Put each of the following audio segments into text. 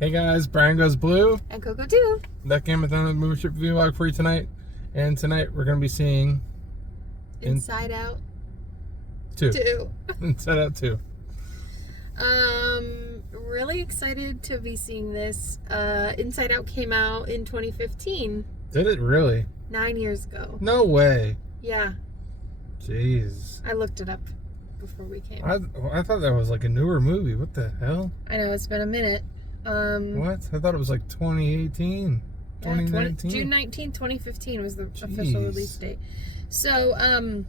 Hey guys, Brian Goes Blue. And Coco too. That came with another movie trip review log for you tonight. And tonight we're going to be seeing... Inside Out 2. Inside Out 2. Really excited to be seeing this. Inside Out came out in 2015. Did it really? 9 years ago. No way. Yeah. Jeez. I looked it up before we came. I thought that was like a newer movie. What the hell? I know, it's been a minute. What? I thought it was like 2018. 2019? June 19, 2015 was the official release date. So,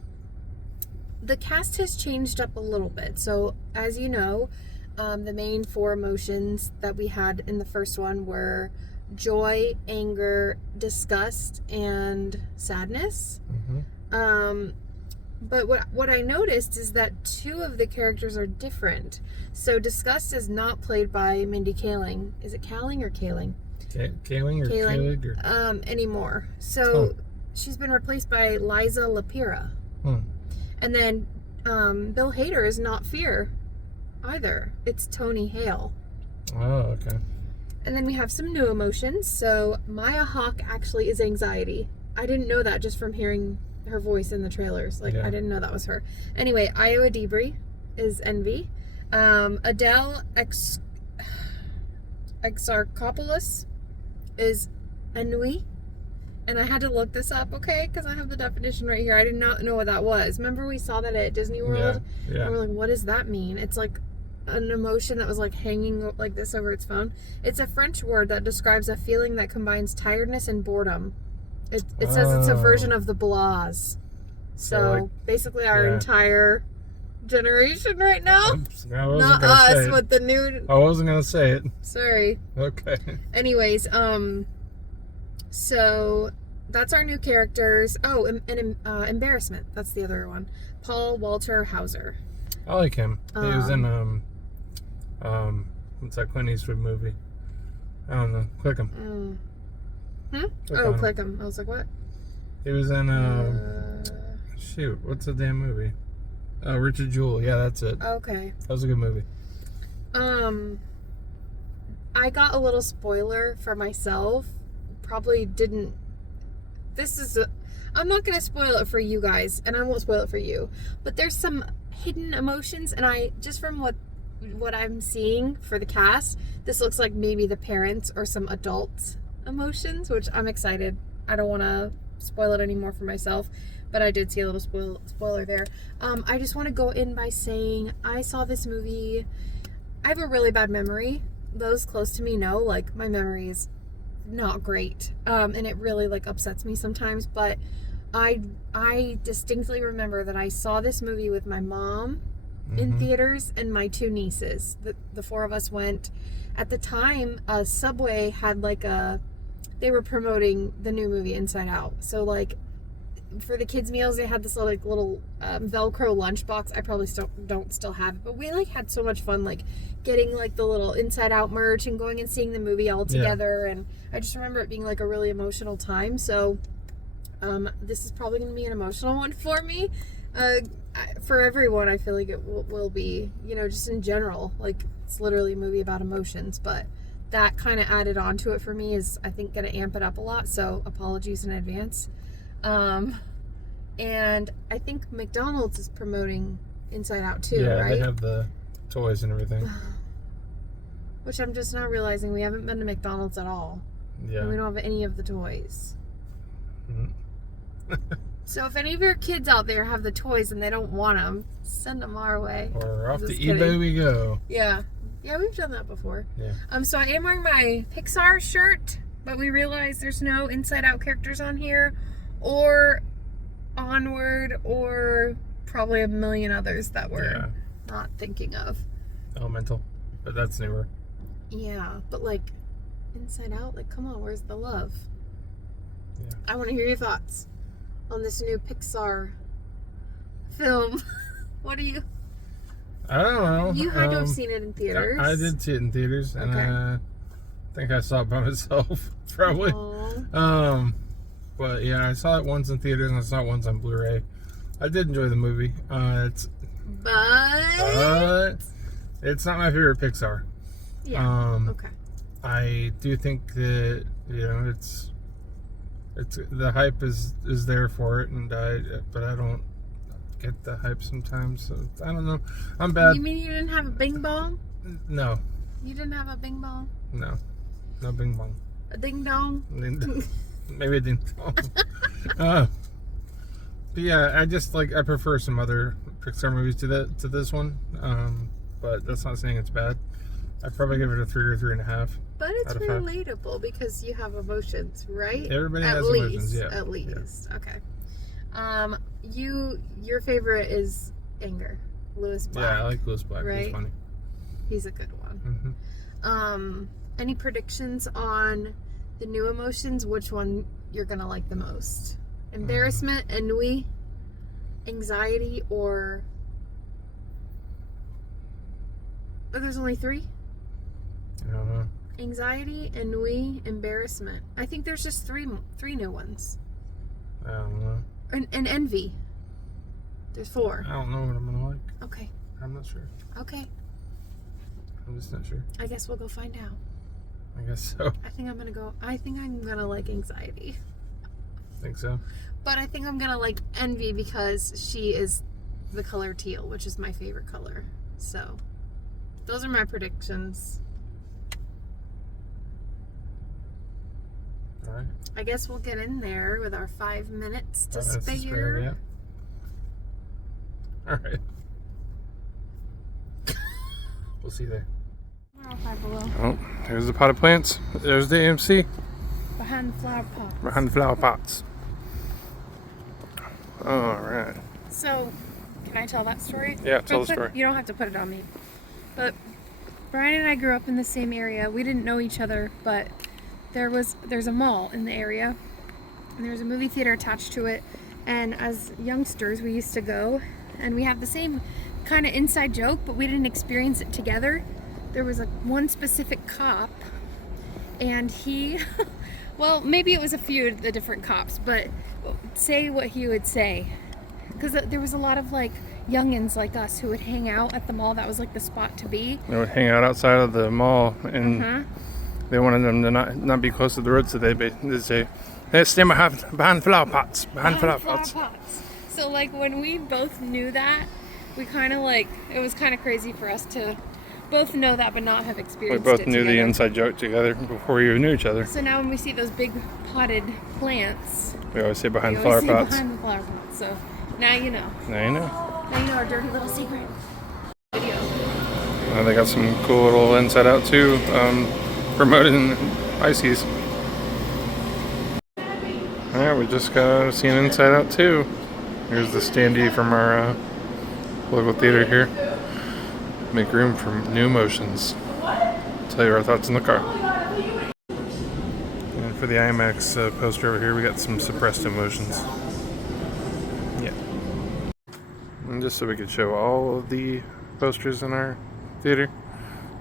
the cast has changed up a little bit. So, as you know, the main four emotions that we had in the first one were joy, anger, disgust, and sadness. Mm-hmm. But what I noticed is that two of the characters are different. So Disgust is not played by Mindy Kaling. Is it Kaling or Kaling? Kaling or Kaling? Or... Anymore. So she's been replaced by Liza Lapira. And then Bill Hader is not Fear either. It's Tony Hale. Oh, okay. And then we have some new emotions. So Maya Hawke actually is anxiety. I didn't know that just from hearing her voice in the trailers. I didn't know that was her. Anyway, Iowa Debris is envy. Adele Exarchopoulos is ennui. And I had to look this up, okay? Because I have the definition right here. I did not know what that was. Remember we saw that at Disney World? Yeah. And we're like, what does that mean? It's like an emotion that was like hanging like this over its phone. It's a French word that describes a feeling that combines tiredness and boredom. It says it's a version of the blahs. So basically our entire generation right now. Oops, not us, but the new... I wasn't going to say it. Sorry. Okay. Anyways, so that's our new characters. Oh, and Embarrassment. That's the other one. Paul Walter Hauser. I like him. He was in, what's that Clint Eastwood movie? I don't know. Click him. Click him. I was like, what? He was in, shoot, what's the damn movie? Oh, Richard Jewell. Yeah, that's it. Okay. That was a good movie. I got a little spoiler for myself. Probably didn't. I'm not going to spoil it for you guys, and I won't spoil it for you. But there's some hidden emotions, and just from what I'm seeing for the cast, this looks like maybe the parents or some adults emotions, which I'm excited. I don't want to spoil it anymore for myself, but I did see a little spoiler there. I just want to go in by saying I saw this movie. I have a really bad memory. Those close to me know, like, my memory is not great, and it really like upsets me sometimes, but I distinctly remember that I saw this movie with my mom in theaters and my two nieces. The four of us went. At the time, Subway had they were promoting the new movie Inside Out. So like for the kids' meals, they had this little Velcro lunchbox. I probably don't still have it, but we had so much fun getting the little Inside Out merch and going and seeing the movie all together. And I just remember it being a really emotional time. So this is probably going to be an emotional one for me. For everyone, I feel like it will be, just in general. It's literally a movie about emotions, but that kind of added on to it for me is, I think, going to amp it up a lot. So apologies in advance. And I think McDonald's is promoting Inside Out too, right? Yeah, they have the toys and everything. Which I'm just now realizing we haven't been to McDonald's at all. Yeah. And we don't have any of the toys. So if any of your kids out there have the toys and they don't want them, send them our way. Or off to eBay we go. Yeah. Yeah, we've done that before. Yeah. So I am wearing my Pixar shirt, but we realize there's no Inside Out characters on here, or Onward, or probably a million others that we're not thinking of. Elemental, but that's newer. Yeah, but Inside Out, come on, where's the love? Yeah. I want to hear your thoughts on this new Pixar film. What do you... I don't know. You had to have seen it in theaters. I did see it in theaters, and I think I saw it by myself, probably. Aww. But yeah, I saw it once in theaters and I saw it once on Blu-ray. I did enjoy the movie. But it's not my favorite Pixar. Yeah. Okay. I do think that, it's the hype is there for it, but I don't get the hype sometimes. So I don't know. I'm bad. You mean you didn't have a bing bong? No. You didn't have a bing bong? No bing bong. A ding dong? Maybe a ding dong. But yeah, I prefer some other Pixar movies to this one. But that's not saying it's bad. I'd probably give it a 3 or 3.5. But it's relatable because you have emotions, right? Everybody has emotions, yeah. At least. Yeah. Okay. Your favorite is Anger. Lewis Black. Yeah, I like Lewis Black. Right? He's funny. He's a good one. Mm-hmm. Any predictions on the new emotions? Which one you're gonna like the most? Embarrassment, ennui, anxiety, or... Oh, there's only 3? I don't know. Anxiety, ennui, embarrassment. I think there's just three new ones. I don't know. And envy. There's 4. I don't know what I'm gonna like. Okay. I'm not sure. Okay. I'm just not sure. I guess we'll go find out. I guess so. I think I'm gonna like anxiety. Think so? But I think I'm gonna like envy because she is the color teal, which is my favorite color. So, those are my predictions. All right. I guess we'll get in there with our 5 minutes to 5 minutes to spare. yeah. All right. We'll see you there. Oh, there's the pot of plants. There's the AMC. Behind the flower pots. Behind the flower pots. All right. So, can I tell that story? Yeah, tell the story. You don't have to put it on me. But Brian and I grew up in the same area. We didn't know each other, but there's a mall in the area, and there's a movie theater attached to it. And as youngsters, we used to go, and we have the same kind of inside joke, but we didn't experience it together. There was one specific cop, and he, well, maybe it was a few of the different cops, but say what he would say. Because there was a lot of like youngins like us who would hang out at the mall. That was like the spot to be. They would hang out outside of the mall, and they wanted them to not be close to the road, so they'd say, "Hey, stay behind flower pots, behind flower pots." So like when we both knew that, we kind of like, it was kind of crazy for us to both know that but not have experienced it. We both knew the inside joke together before we even knew each other. So now when we see those big potted plants, we always say behind the flower pots. Behind the flower pots. So now you know. Now you know. Now you know our dirty little secret. Video. They got some cool little Inside Out too, promoting ices. Alright, we just got seen Inside Out 2. Here's the standee from our local theater here. Make room for new emotions. Tell you our thoughts in the car. And for the IMAX poster over here, we got some suppressed emotions. Yeah. And just so we could show all of the posters in our theater.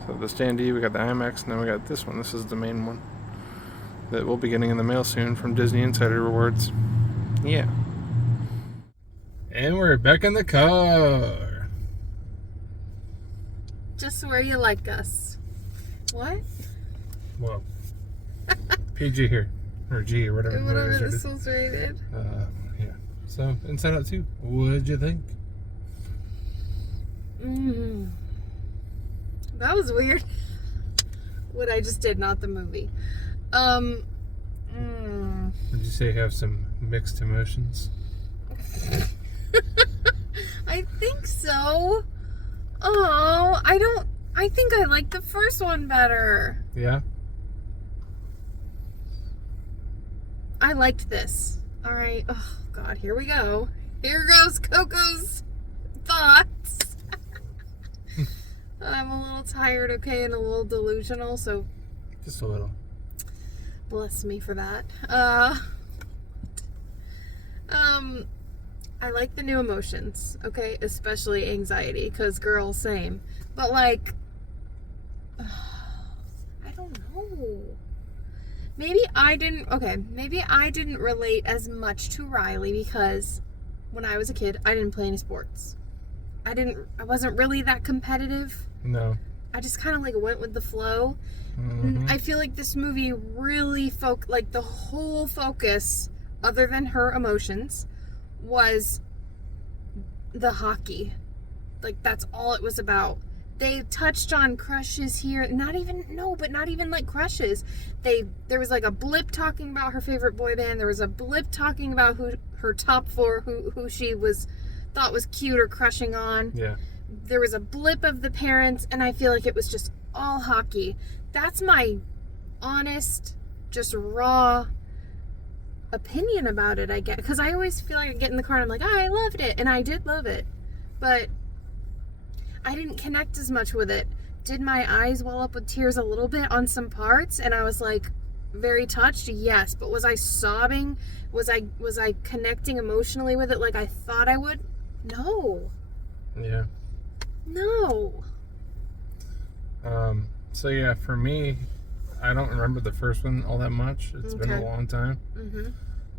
So the standee, we got the IMAX, and then we got this one. This is the main one that we'll be getting in the mail soon from Disney Insider Rewards. Yeah. And we're back in the car. Just where you like us. What? Well, PG here. Or G, or whatever. Whatever this was rated. Yeah. So, Inside Out 2. What'd you think? That was weird. What I just did, not the movie. Would you say you have some mixed emotions? I think so. Oh, I think I like the first one better. Yeah? I liked this. All right. Oh, God, here we go. Here goes Coco's thoughts. I'm a little tired, okay, and a little delusional, so... Just a little. Bless me for that. I like the new emotions, okay? Especially anxiety, because girl, same. But like, I don't know. Maybe I didn't relate as much to Riley because when I was a kid, I didn't play any sports. I wasn't really that competitive. No. I just kind of like went with the flow. Mm-hmm. I feel like this movie really like the whole focus, other than her emotions, was the hockey. Like, that's all it was about. They touched on crushes here. Not even like crushes. There was like a blip talking about her favorite boy band. There was a blip talking about who her top 4, who she thought was cute or crushing on. Yeah. There was a blip of the parents, and I feel like it was just all hockey. That's my honest, just raw opinion about it, I guess. Because I always feel like I get in the car and I'm like, I loved it. And I did love it. But I didn't connect as much with it. Did my eyes well up with tears a little bit on some parts? And I was like, very touched? Yes. But was I sobbing? Was I connecting emotionally with it like I thought I would? No. Yeah. No. So yeah, for me, I don't remember the first one all that much. It's been a long time. Mm-hmm.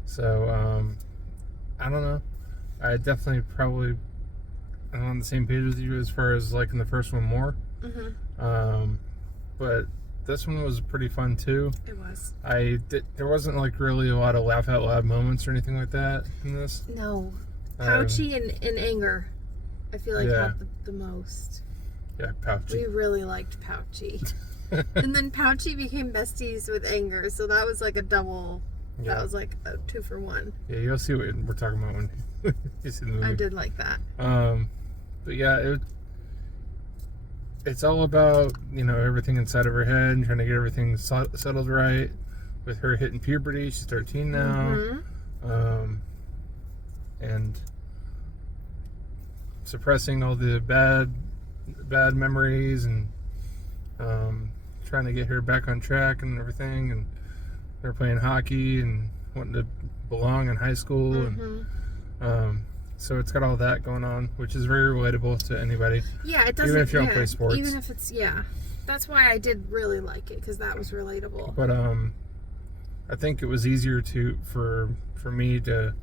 So, I don't know. I definitely probably am on the same page with you as far as liking the first one more. Mm-hmm. But this one was pretty fun too. It was. There wasn't like really a lot of laugh out loud moments or anything like that in this. No. Pouchy and anger, I feel like had the most. Yeah, Pouchy. We really liked Pouchy. And then Pouchy became besties with Anger, so that was like a double. Yeah. That was like a 2 for 1. Yeah, you'll see what we're talking about when you see the movie. I did like that. But yeah, it's all about, everything inside of her head and trying to get everything settled right. With her hitting puberty, she's 13 now. Mm-hmm. And suppressing all the bad memories and trying to get her back on track and everything, and they're playing hockey and wanting to belong in high school. Mm-hmm. And so it's got all that going on, which is very relatable to anybody. Yeah, it doesn't, even if you don't play sports, even if it's that's why I did really like it, because that was relatable. But I think it was easier for me to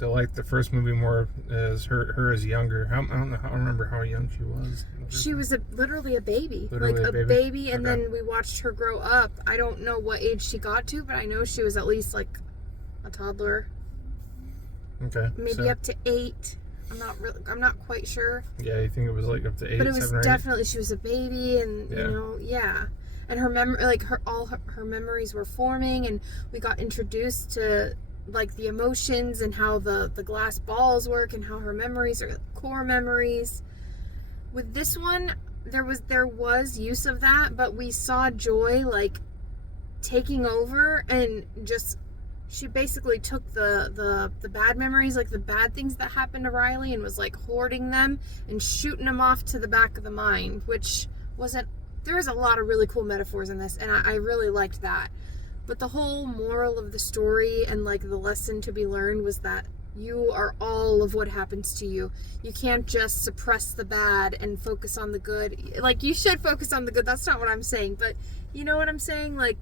like the first movie more as her as younger. I don't remember how young she was. She was literally a baby. Literally like a baby, and then we watched her grow up. I don't know what age she got to, but I know she was at least like a toddler. Okay. Maybe up to 8. I'm not quite sure. Yeah, you think it was like up to 8? But it was 7 or 8? definitely, she was a baby, and and her memory, like her memories were forming, and we got introduced to like the emotions and how the glass balls work and how her memories are core memories. With this one, there was use of that, but we saw Joy like taking over, and just she basically took the bad memories, like the bad things that happened to Riley, and was like hoarding them and shooting them off to the back of the mind, which wasn't. There was a lot of really cool metaphors in this, and I really liked that. But the whole moral of the story and like the lesson to be learned was that you are all of what happens to you. You can't just suppress the bad and focus on the good. Like, you should focus on the good. That's not what I'm saying, but you know what I'm saying? Like,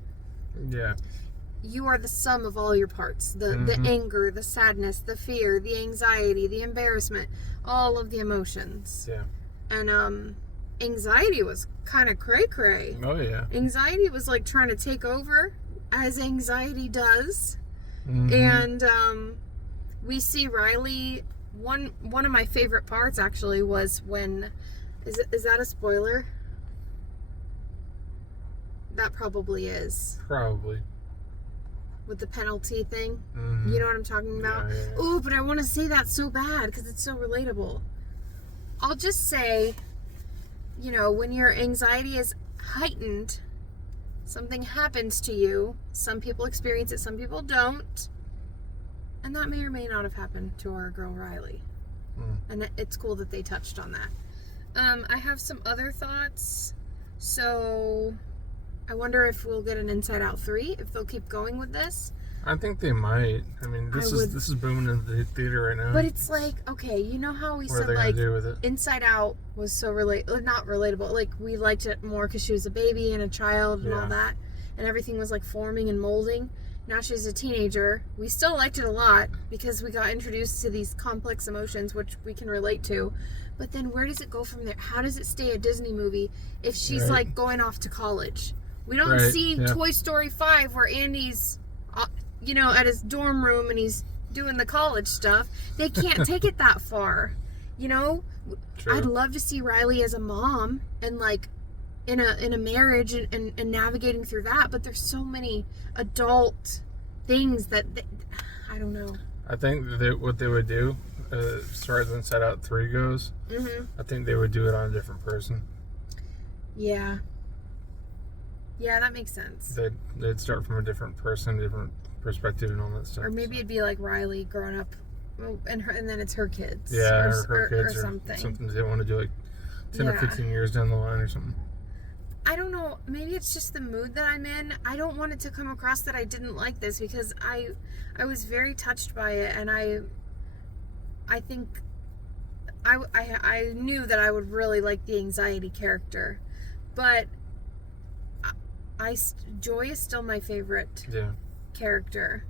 yeah, you are the sum of all your parts. The anger, the sadness, the fear, the anxiety, the embarrassment, all of the emotions. Yeah. And anxiety was kind of cray-cray. Oh yeah. Anxiety was like trying to take over, as anxiety does. Mm-hmm. And we see Riley. One of my favorite parts actually was when is that a spoiler? That probably is. Probably. With the penalty thing. Mm-hmm. You know what I'm talking about? Yeah. Ooh, but I want to say that so bad because it's so relatable. I'll just say, when your anxiety is heightened, something happens to you. Some people experience it, some people don't. And that may or may not have happened to our girl Riley. And it's cool that they touched on that. I have some other thoughts. So I wonder if we'll get an Inside Out 3, if they'll keep going with this. I think they might. I mean, this is booming in the theater right now. But it's like, okay, you know how we said like Inside Out was so not relatable. Like, we liked it more because she was a baby and a child and all that, and everything was like forming and molding. Now she's a teenager. We still liked it a lot because we got introduced to these complex emotions, which we can relate to. But then where does it go from there? How does it stay a Disney movie if she's like going off to college? We don't see Toy Story 5 where Andy's, at his dorm room and he's doing the college stuff. They can't take it that far, True. I'd love to see Riley as a mom and like in a marriage and navigating through that. But there's so many adult things that I don't know. I think what they would do, as far as Inside Out 3 goes, I think they would do it on a different person. Yeah. Yeah, that makes sense. They'd start from a different person, different perspective, and all that stuff. Or maybe it'd be like Riley growing up, and then it's her kids. Yeah, or her kids, or something. Something they want to do like 10 or 15 years down the line or something. I don't know. Maybe it's just the mood that I'm in. I don't want it to come across that I didn't like this because I was very touched by it, and I think I knew that I would really like the anxiety character, but Joy is still my favorite character,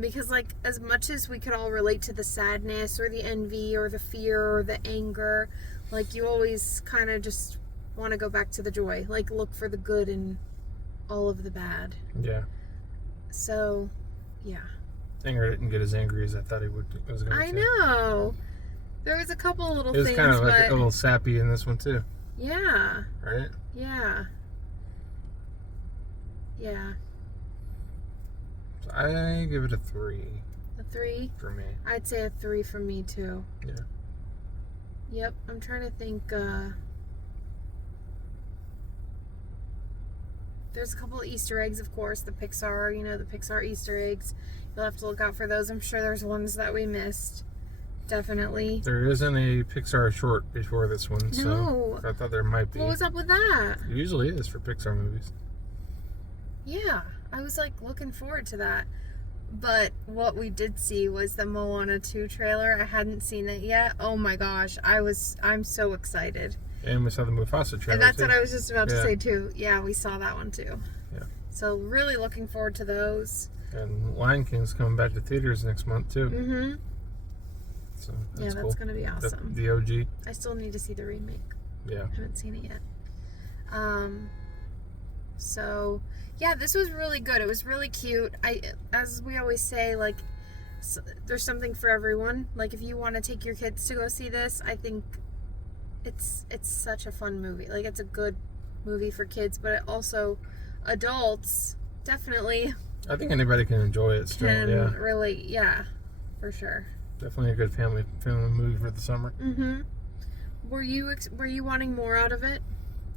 because like as much as we could all relate to the sadness or the envy or the fear or the anger, like you always kind of just want to go back to the joy, like look for the good in all of the bad. Yeah. So, yeah. Anger didn't get as angry as I thought he was going to. I know. There was a couple little things. It was kind of like a little sappy in this one too. Yeah. Right? Yeah. Yeah. So I give it a 3. A 3? For me. I'd say a 3 for me too. Yeah. Yep. I'm trying to think, there's a couple of Easter eggs, of course. The Pixar, the Pixar Easter eggs. You'll have to look out for those. I'm sure there's ones that we missed. Definitely. There isn't a Pixar short before this one, so I thought there might be. What was up with that? It usually is for Pixar movies. Yeah, I was like looking forward to that. But what we did see was the Moana 2 trailer. I hadn't seen it yet. Oh my gosh, I'm so excited. And we saw the Mufasa trailer. And that's what I was just about to say too. Yeah, we saw that one too. Yeah. So really looking forward to those. And Lion King's coming back to theaters next month too. Mm-hmm. So that's cool. Gonna be awesome. The OG. I still need to see the remake. Yeah. I haven't seen it yet. So yeah, this was really good. It was really cute. As we always say, like, there's something for everyone. Like, if you want to take your kids to go see this, I think it's such a fun movie. Like, it's a good movie for kids, but also adults definitely. I think anybody can enjoy it still. Can relate. Yeah, for sure. Definitely a good family movie for the summer. Mm-hmm. Were you wanting more out of it?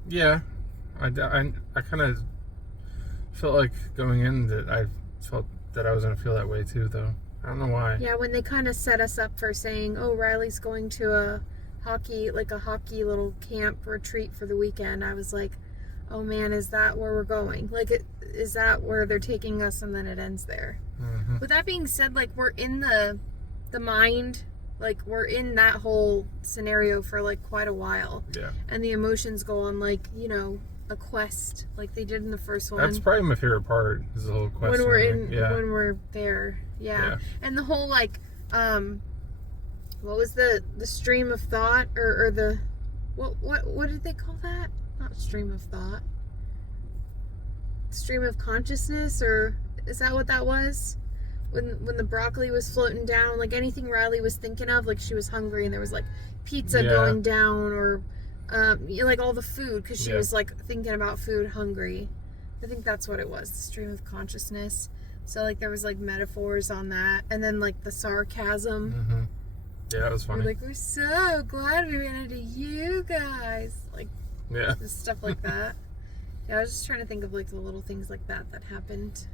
Yeah, I kind of felt like going in that I felt that I was gonna feel that way too, though. I don't know why. Yeah, when they kind of set us up for saying, "Oh, Riley's going to a hockey little camp retreat for the weekend," I was like, "Oh man, is that where we're going? Like, is that where they're taking us?" And then it ends there. Mm-hmm. With that being said, like, we're in the mind, like, we're in that whole scenario for like quite a while. Yeah. And the emotions go on, like, a quest like they did in the first one. That's probably my favorite part, is the whole quest. When we're there. Yeah. And the whole, like, what was the stream of thought, or the what did they call that? Not stream of thought. Stream of consciousness, or is that what that was? When the broccoli was floating down, like anything Riley was thinking of, like she was hungry and there was like pizza going down, or like all the food, because she was like thinking about food, hungry. I think that's what it was, the stream of consciousness. So like there was like metaphors on that, and then like the sarcasm. Mm-hmm. Yeah, it was funny. We're so glad we ran into you guys, like stuff like that. Yeah, I was just trying to think of like the little things like that happened.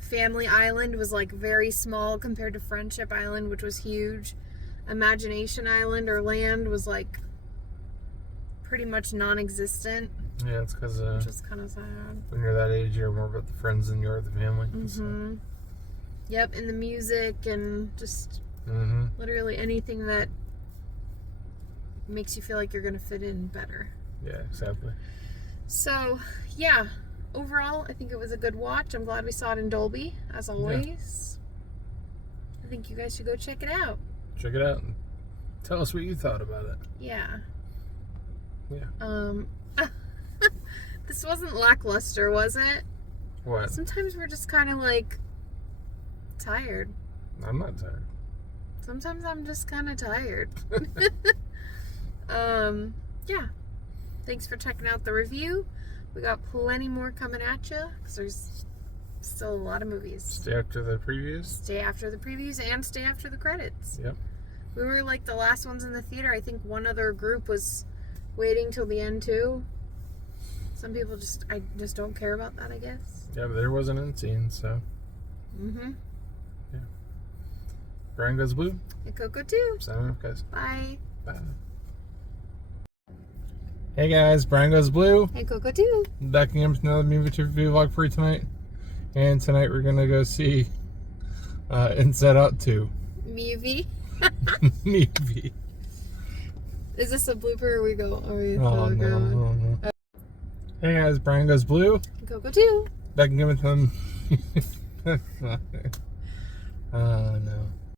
Family Island was like very small compared to Friendship Island, which was huge. Imagination Island or Land was like pretty much non-existent. Yeah, it's because which was kind of sad. When you're that age, you're more about the friends than you are the family. Mm-hmm. So. Yep, and the music and just literally anything that makes you feel like you're gonna fit in better. Yeah, exactly. So, yeah. Overall, I think it was a good watch. I'm glad we saw it in Dolby, as always. I think you guys should go check it out. Check it out. Tell us what you thought about it. Yeah. Yeah. This wasn't lackluster, was it? What? Sometimes we're just kind of like tired. I'm not tired. Sometimes I'm just kind of tired. Yeah. Thanks for checking out the review. We got plenty more coming at you because there's still a lot of movies. Stay after the previews. Stay after the previews and stay after the credits. Yep. We were like the last ones in the theater. I think one other group was waiting till the end too. Some people I just don't care about that, I guess. Yeah, but there was an end scene, so. Mm-hmm. Yeah. Brian Goes Blue. And Coco too. Signing off, guys. Bye. Bye. Hey guys, Brian Goes Blue. Hey Coco too. Back again with another movie review vlog for you tonight. And tonight we're gonna go see Inside Out 2. Movie. Movie. Is this a blooper or we go? Oh, no. Hey guys, Brian Goes Blue. Coco too. Back again with them. Oh no.